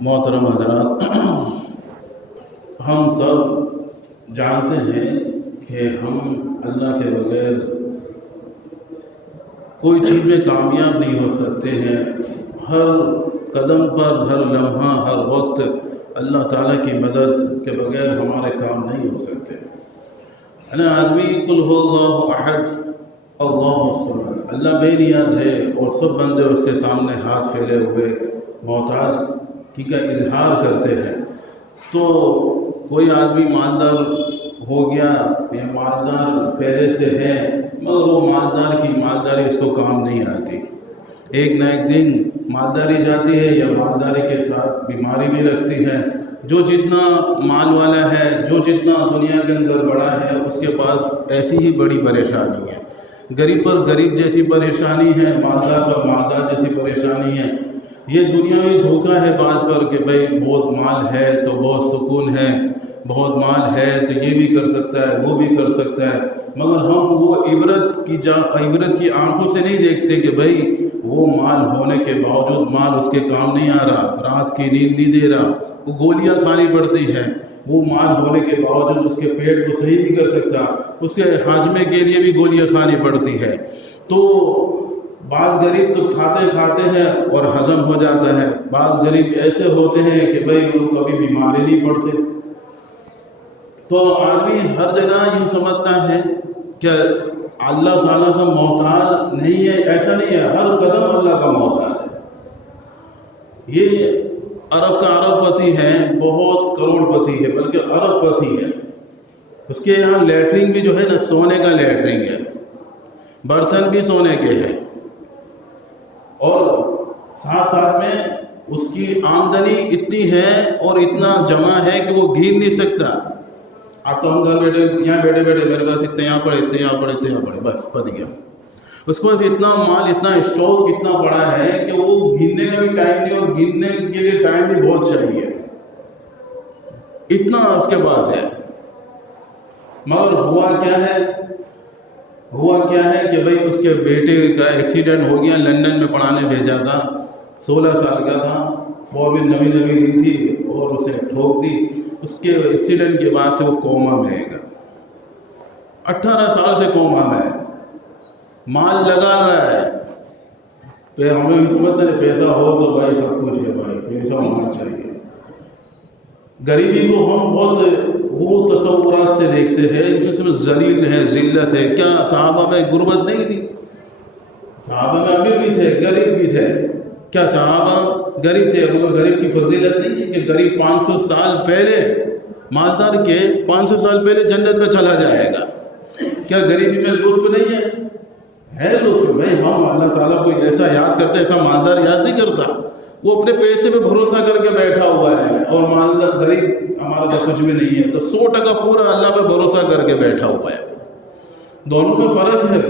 محترم حضرات، ہم سب جانتے ہیں کہ ہم اللہ کے بغیر کوئی چیز میں کامیاب نہیں ہو سکتے ہیں۔ ہر قدم پر، ہر لمحہ، ہر وقت اللہ تعالیٰ کی مدد کے بغیر ہمارے کام نہیں ہو سکتے۔ انا آدمی قل هو اللہ احد اللہ الصمد، اللہ بے نیاز ہے اور سب بندے اس کے سامنے ہاتھ پھیلے ہوئے محتاج کی کا اظہار کرتے ہیں۔ تو کوئی آدمی مالدار ہو گیا یا مالدار پہلے سے ہے، مگر وہ مالدار کی مالداری اس کو کام نہیں آتی۔ ایک نہ ایک دن مالداری جاتی ہے یا مالداری کے ساتھ بیماری بھی رکھتی ہے۔ جو جتنا مال والا ہے، جو جتنا دنیا کے اندر بڑا ہے، اس کے پاس ایسی ہی بڑی پریشانی ہے۔ غریب پر غریب جیسی پریشانی ہے، مالدار پر مالدار جیسی پریشانی ہے۔ یہ دنیاوی دھوکہ ہے بات پر کہ بھائی بہت مال ہے تو بہت سکون ہے، بہت مال ہے تو یہ بھی کر سکتا ہے، وہ بھی کر سکتا ہے، مگر ہم وہ عبرت کی آنکھوں سے نہیں دیکھتے کہ بھائی وہ مال ہونے کے باوجود مال اس کے کام نہیں آ رہا، رات کی نیند نہیں دے رہا، وہ گولیاں کھانی پڑتی ہیں۔ وہ مال ہونے کے باوجود اس کے پیٹ کو صحیح نہیں کر سکتا، اس کے ہاضمے کے لیے بھی گولیاں کھانی پڑتی ہے۔ تو بعض غریب تو کھاتے کھاتے ہیں اور ہضم ہو جاتا ہے، بعض غریب ایسے ہوتے ہیں کہ بھائی وہ کبھی بیماری نہیں پڑتے۔ تو آدمی ہر جگہ یوں سمجھتا ہے کہ اللہ تعالیٰ کا محتاج نہیں ہے، ایسا نہیں ہے، ہر قدم اللہ کا محتاج ہے۔ یہ عرب کا ارب پتی ہے، بہت کروڑ پتی ہے، بلکہ ارب پتی ہے۔ اس کے یہاں لیٹرنگ بھی جو ہے نا سونے کا لیٹرنگ ہے، برتن بھی سونے کے ہیں، اور ساتھ ساتھ میں اس کی آمدنی اتنی ہے اور اتنا جمع ہے کہ وہ گھیر نہیں سکتا۔ آپ تو ہم گھر بیٹھے یہاں بیٹھے میرے پاس اتنے یہاں پڑے، اتنے یہاں پڑے، اتنے یہاں پڑے، بس پت گیا۔ اس کے پاس اتنا مال، اتنا اسٹاک اتنا بڑا ہے کہ وہ گننے کا بھی ٹائم نہیں، اور گننے کے لیے ٹائم بھی بہت چاہیے، اتنا اس کے پاس ہے۔ مگر ہوا کیا ہے کہ بھائی اس کے بیٹے کا ایکسیڈنٹ ہو گیا، لندن میں پڑھانے بھیجا تھا، 16 سال کا تھا، فور وہیل نوی لی تھی اور اسے ٹھوک دی۔ اس کے ایکسیڈنٹ کے بعد سے وہ کوما میں ہے گا، 18 سال سے کوما میں ہے، مال لگا رہا ہے۔ پھر ہمیں بھی سمجھتے ہیں پیسہ ہو تو بھائی سب کچھ ہے، بھائی پیسہ ہونا چاہیے۔ غریبی کو ہم بہت وہ تصورات سے دیکھتے ہیں جس میں ذلیل ہے، ذلت ہے۔ کیا صحابہ میں غربت نہیں تھی؟ صحابہ میں امیر بھی تھے، غریب بھی تھے۔ کیا صحابہ غریب تھے؟ مگر غریب کی فضیلت نہیں ہے کہ غریب 500 سال پہلے مالدار کے 500 سال پہلے جنت میں چلا جائے گا۔ کیا غریبی میں لطف نہیں ہے لطف؟ بھائی ہم اللہ تعالیٰ کو ایسا یاد کرتے، ایسا مالدار یاد نہیں کرتا۔ وہ اپنے پیسے پہ بھروسہ کر کے بیٹھا ہوا ہے، اور مالدار غریب ہمارا تو کچھ بھی نہیں ہے، تو 100% پورا اللہ پہ بھروسہ کر کے بیٹھا ہوا ہے۔ دونوں میں فرق ہے۔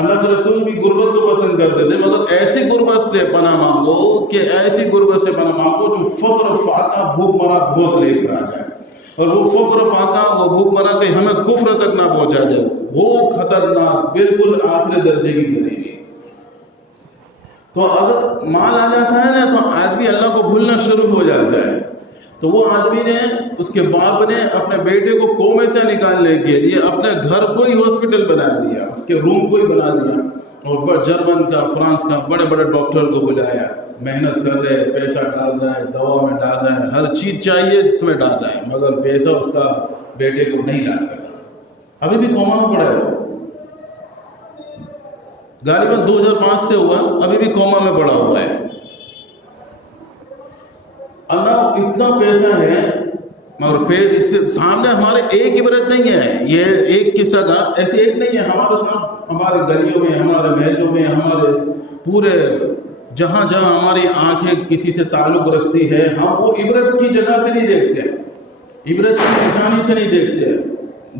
اللہ کے رسول بھی غربت کو پسند کرتے تھے، مگر ایسی غربت سے پناہ مانگو کہ ایسی غربت سے پناہ مانگو جو فقر فاقہ بھوک مرا بہت لے کر آ جائے، اور وہ فقر فاقہ وہ بھوک مرا کہ ہمیں کفر تک نہ پہنچا جائے، وہ خطرناک بالکل آخری درجے کی غریبی۔ تو اگر مال آ جاتا ہے نا تو آدمی اللہ کو بھولنا شروع ہو جاتا ہے۔ تو وہ آدمی نے، اس کے باپ نے اپنے بیٹے کو کومے سے نکالنے کے لیے اپنے گھر کو ہی ہاسپٹل بنا دیا، اس کے روم کو ہی بنا دیا، اور جرمن کا، فرانس کا بڑے بڑے ڈاکٹر کو بلایا، محنت کر رہے ہیں، پیسہ ڈال رہا ہے، دوا میں ڈال رہا ہے، ہر چیز چاہیے اس میں ڈال رہا ہے، مگر پیسہ اس کا بیٹے کو نہیں لا سکا۔ ابھی بھی کوما میں پڑا ہے، غالباً 2005 سے ہوا، ابھی بھی کوما میں پڑا ہوا ہے۔ اللہ اتنا پیسہ ہے، مگر اس سے سامنے ہمارے ایک عبرت نہیں ہے، یہ ایک قصہ کا ایسے ایک نہیں ہے، ہمارے ساتھ ہمارے گلیوں میں، ہمارے محلوں میں، ہمارے پورے جہاں جہاں ہماری آنکھیں کسی سے تعلق رکھتی ہے، ہم وہ عبرت کی جگہ سے نہیں دیکھتے، عبرت کی نشانی سے نہیں دیکھتے۔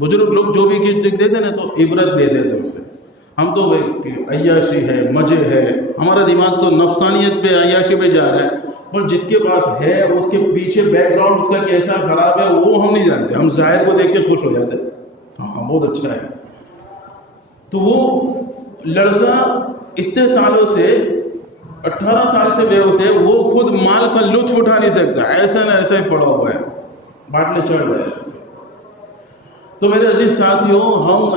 بزرگ لوگ جو بھی چیز دیکھتے تھے نا تو عبرت لیتے تھے اس سے۔ ہم تو عیاشی ہے، مزے ہے، ہمارا دماغ تو نفسانیت پہ، عیاشی پہ جا رہا ہے، اور جس کے پاس ہے اس کے پیچھے بیک گراؤنڈ اس کا کیسا خراب ہے وہ ہم نہیں جانتے، ہم ظاہر کو دیکھ کے خوش ہو جاتے ہیں، ہاں بہت اچھا ہے۔ تو وہ لڑکا اتنے سالوں سے 18 سال سے بے ہوش ہے، وہ خود مال کا لطف اٹھا نہیں سکتا، ایسا نہ ایسا ہی پڑا ہوا ہے، باٹلے چڑھ رہے ہیں۔ تو میرے عزیز ساتھیوں، ہم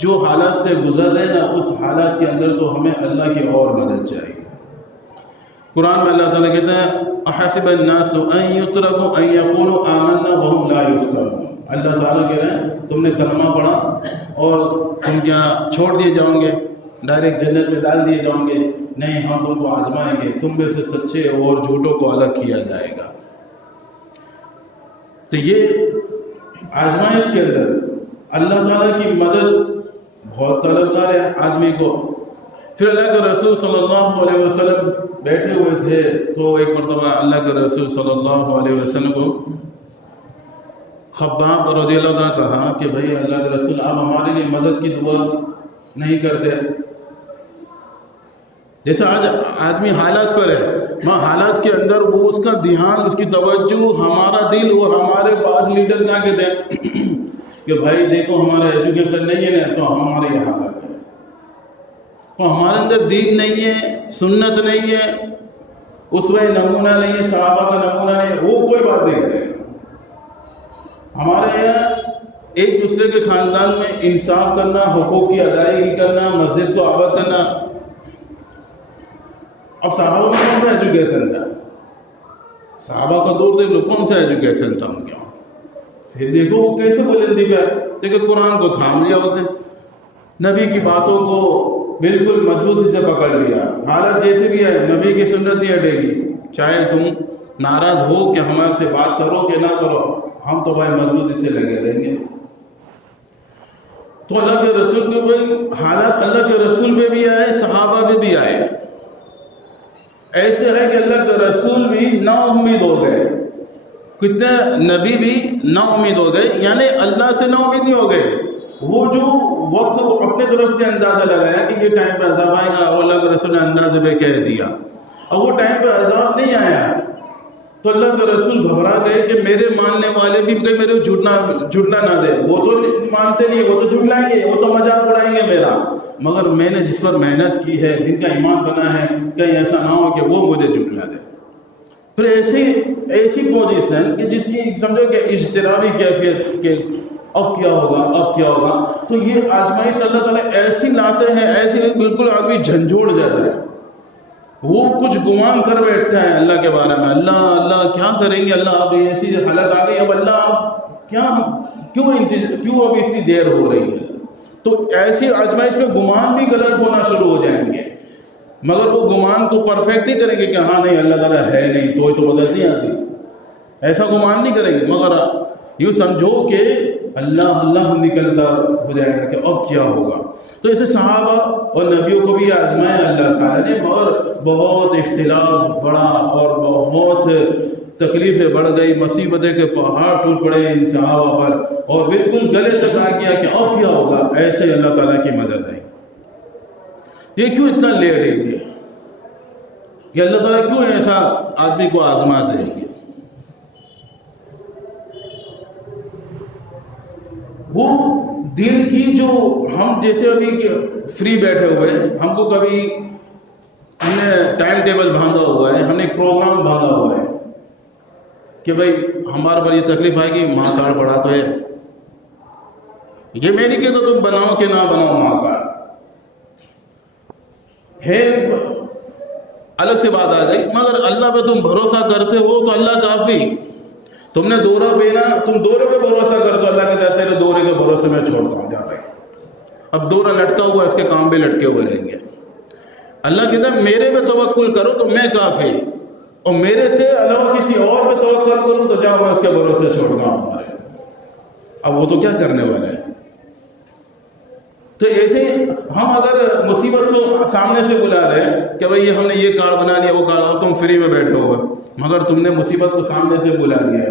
جو حالات سے گزر رہے ہیں نا، اس حالات کے اندر تو ہمیں اللہ کی اور مدد چاہیے۔ قرآن میں اللہ تعالیٰ کہتے ہیں احسب الناس ان یترکوا ان یقولوا آمنا وهم لا یفتنون۔ اللہ تعالیٰ کہہ رہے ہیں تم نے کلمہ پڑھا اور تم کیا چھوڑ دیے جاؤ گے، ڈائریکٹ جنت میں ڈال دیے جاؤ گے؟ نہیں، ہم تم کو آزمائیں گے، تم میں سے سچے اور جھوٹوں کو الگ کیا جائے گا۔ تو یہ آزمائش کے اندر اللہ تعالیٰ کی مدد بہت طلبگار ہے آدمی کو۔ پھر اللہ کے رسول صلی اللہ علیہ وسلم بیٹھے ہوئے تھے، تو ایک مرتبہ اللہ کے رسول صلی اللہ علیہ وسلم کو خباب رضی اللہ عنہ کہا کہ بھئی اللہ کے رسول، آپ ہمارے لیے مدد کی دعا نہیں کرتے؟ جیسے آج آدمی حالات پر ہے، وہاں حالات کے اندر وہ اس کا دھیان، اس کی توجہ، ہمارا دل اور ہمارے بعض لیڈر کیا کہتے ہیں کہ بھائی دیکھو ہمارا ایجوکیشن نہیں ہے نا، تو ہمارے یہ حالات ہے، تو ہمارے اندر دین نہیں ہے، سنت نہیں ہے، اسوہ نمونہ نہیں ہے، صحابہ کا نمونہ نہیں ہے، وہ کوئی بات نہیں کرے گا۔ ہمارے یہاں ایک دوسرے کے خاندان میں انصاف کرنا، حقوق کی ادائیگی کرنا، مسجد کو آباد کرنا۔ اب صحابہ میں کون سا ایجوکیشن تھا؟ صحابہ کا دور دیکھ لو، کون سا ایجوکیشن تھا ان کے وہاں؟ پھر دیکھو وہ کیسے بلندی پہ دیکھو، قرآن کو تھام لیا اسے، نبی کی باتوں کو بالکل مضبوطی سے پکڑ لیا، حالت جیسے بھی ہے نبی کی سنت نہیں ہٹے گی، چاہے تم ناراض ہو کہ ہمارے سے بات کرو کہ نہ کرو، ہم تو بھائی مضبوطی سے لگے رہیں گے۔ تو اللہ کے رسول کے کوئی حالات اللہ کے رسول میں بھی آئے، صحابہ میں بھی آئے، ایسے ہے کہ اللہ کے رسول بھی نا امید ہو گئے، کتنے نبی بھی نا امید ہو گئے، یعنی اللہ سے نا امید نہیں ہو گئے، وہ جو وقت وہ اپنے طرف سے اندازہ لگایا کہ یہ ٹائم پہ عذاب آئے گا، اور اللہ کے رسول نے اندازے پہ کہہ دیا، اور وہ ٹائم پہ عذاب نہیں آیا، تو اللہ کے رسول گھبرا گئے کہ میرے ماننے والے بھی کہیں میرے جھٹلا نہ دے، وہ تو مانتے نہیں، وہ تو جھٹلائیں گے، وہ تو مذاق اڑائیں گے میرا، مگر میں نے جس پر محنت کی ہے، جن کا ایمان بنا ہے، کہیں ایسا نہ ہو کہ وہ مجھے جھٹلا دے۔ پھر ایسی پوزیشن کہ جس کی سمجھو کہ اجترابی کیفیت کہ اب کیا ہوگا، اب کیا ہوگا، تو یہ آزمائش اللہ تعالیٰ ایسی لاتے ہیں، ایسی بالکل آدمی جھنجھوڑ جاتا ہے، وہ کچھ گمان کر بیٹھتا ہے اللہ کے بارے میں، اللہ کیا کریں گے، اللہ اب ایسی حالت آ گئی، اب اللہ آپ کیوں اب اتنی دیر ہو رہی ہے؟ تو ایسی آزمائش میں گمان بھی غلط ہونا شروع ہو جائیں گے، مگر وہ گمان کو پرفیکٹ نہیں کریں گے کہ ہاں نہیں اللہ تعالیٰ ہے نہیں تو مدد نہیں آتی، ایسا گمان نہیں کریں گے، مگر یوں سمجھو کہ اللہ نکلتا ہو جائے گا کہ اب کیا ہوگا۔ تو ایسے صحابہ اور نبیوں کو بھی آزمایا اللہ تعالیٰ نے، اور بہت اختلاف بڑا اور بہت تکلیفیں بڑھ گئی، مصیبتیں کے پہاڑ ٹوٹ پڑے ان صحابہ پر، اور بالکل گلے تک آ گیا کہ اب کیا ہوگا، ایسے اللہ تعالیٰ کی مدد آئی۔ یہ کیوں اتنا لے رہی ہے کہ اللہ تعالیٰ کیوں ایسا آدمی کو آزما دیں گے؟ وہ دل کی جو ہم جیسے ابھی فری بیٹھے ہوئے، ہم کو کبھی ہم نے ٹائم ٹیبل باندھا ہوا ہے، ہم نے ایک پروگرام باندھا ہوا ہے کہ بھائی ہمارے پر یہ تکلیف آئے گی، ماں کارڈ پڑا تو ہے، یہ میں نہیں کہتا تم بناؤ کہ نہ بناؤ ماں کارڈ ہے، الگ سے بات آ گئی، مگر اللہ پہ تم بھروسہ کرتے ہو تو اللہ کافی۔ تم نے دورہ پہنا، تم دورے پہ بھروسہ کرتے ہو، اللہ کہتا ہے تیرے دورے کے بھروسے میں چھوڑتا ہوں، جا بھائی، اب دورہ لٹکا ہوا، اس کے کام بھی لٹکے ہوئے رہیں گے۔ اللہ کہتا ہے میرے پہ توکل کرو تو میں کافی، اور میرے سے علاوہ کسی اور پہ توکل کروں تو جاؤ میں اس کے بھروسے چھوڑ گا ہوں۔ اب وہ تو کیا کرنے والا ہے؟ تو ایسے ہم اگر مصیبت کو سامنے سے بلا رہے ہیں کہ بھئی ہم نے یہ کارڈ بنا لیا، وہ کارڈ، اب تم فری میں بیٹھو ہوگا، مگر تم نے مصیبت کو سامنے سے بلا دیا،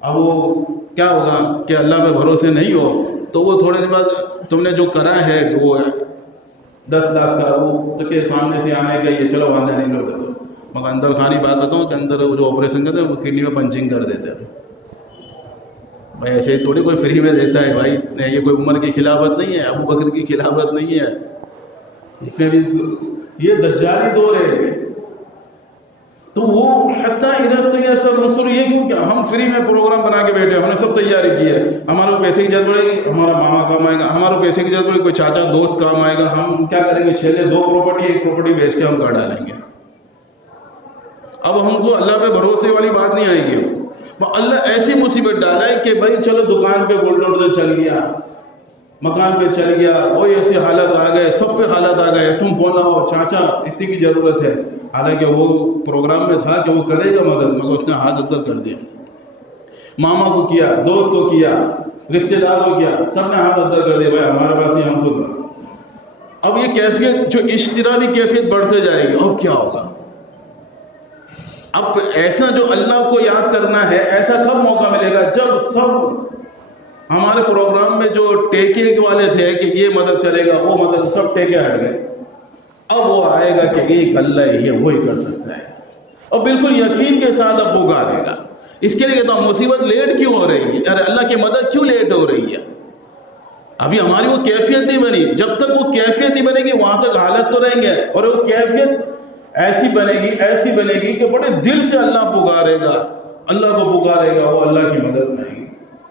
اب وہ کیا ہوگا کہ اللہ پہ بھروسے نہیں ہو، تو وہ تھوڑے دن بعد تم نے جو کرا ہے وہ 10 لاکھ کا، وہ کے سامنے سے آنے کا، یہ چلو باندھے نہیں لوگ دے دو، مگر اندر خانی بات بتاؤں کہ اندر جو آپریشن کرتے ہیں وہ کڈنی میں پنچنگ کر دیتے ہیں۔ بھائی ایسے ہی تھوڑی کوئی فری میں دیتا ہے بھائی، نہیں، یہ کوئی عمر کی خلافت نہیں ہے، ابو بکر کی خلافت نہیں ہے، اس میں بھی یہ دجالی دور ہے، تو وہ حتیٰ ادھر رسول یہ کیوں کہ ہم فری میں پروگرام بنا کے بیٹھے، ہم نے سب تیاری کی ہے، ہمارے کو پیسے کی ضرورت پڑے گی، ہمارا ماما کام آئے گا، ہمارے پیسے کی ضرورت پڑے گی، کوئی چاچا دوست کام آئے گا، ہم کیا کریں گے، چھیلے 2 پراپرٹی 1 پراپرٹی بیچ کے ہم کر ڈالیں گے۔ اب ہم کو اللہ پہ بھروسے والی بات نہیں آئے گی۔ اللہ ایسی مصیبت ڈالا ہے کہ بھائی چلو دکان پہ بلڈوزر چل گیا، مکان پہ چل گیا، وہی ایسی حالت آ گئے، سب پہ حالت آ گئے، تم فون لاؤ چاچا اتنی کی ضرورت ہے، حالانکہ وہ پروگرام میں تھا کہ وہ کرے گا مدد، مگر اس نے ہاتھ ادھر کر دیا، ماما کو کیا، دوست کو کیا، رشتے دار کو کیا، سب نے ہاتھ ادھر کر دیا، بھائی ہمارے پاس ہی ہم خود۔ اب یہ کیفیت جو اجتماعی کیفیت بڑھتے جائے گی، اب کیا ہوگا؟ اب ایسا جو اللہ کو یاد کرنا ہے، ایسا کب موقع ملے گا؟ جب سب ہمارے پروگرام میں جو ٹیکے والے تھے کہ یہ مدد کرے گا، وہ مدد، سب ٹیکے ہٹ گئے۔ اب وہ آئے گا کہ ایک اللہ ہی ہے، وہی کر سکتا ہے، اور بالکل یقین کے ساتھ اب پکارے گا۔ اس کے لیے کہتا ہوں مصیبت لیٹ کیوں ہو رہی ہے؟ ارے اللہ کی مدد کیوں لیٹ ہو رہی ہے؟ ابھی ہماری وہ کیفیت نہیں بنی۔ جب تک وہ کیفیت نہیں بنے گی وہاں تک حالت تو رہیں گے، اور وہ کیفیت ایسی بنے گی کہ بڑے دل سے اللہ پکارے گا، اللہ کو پکارے گا، وہ اللہ کی مدد آئے گی۔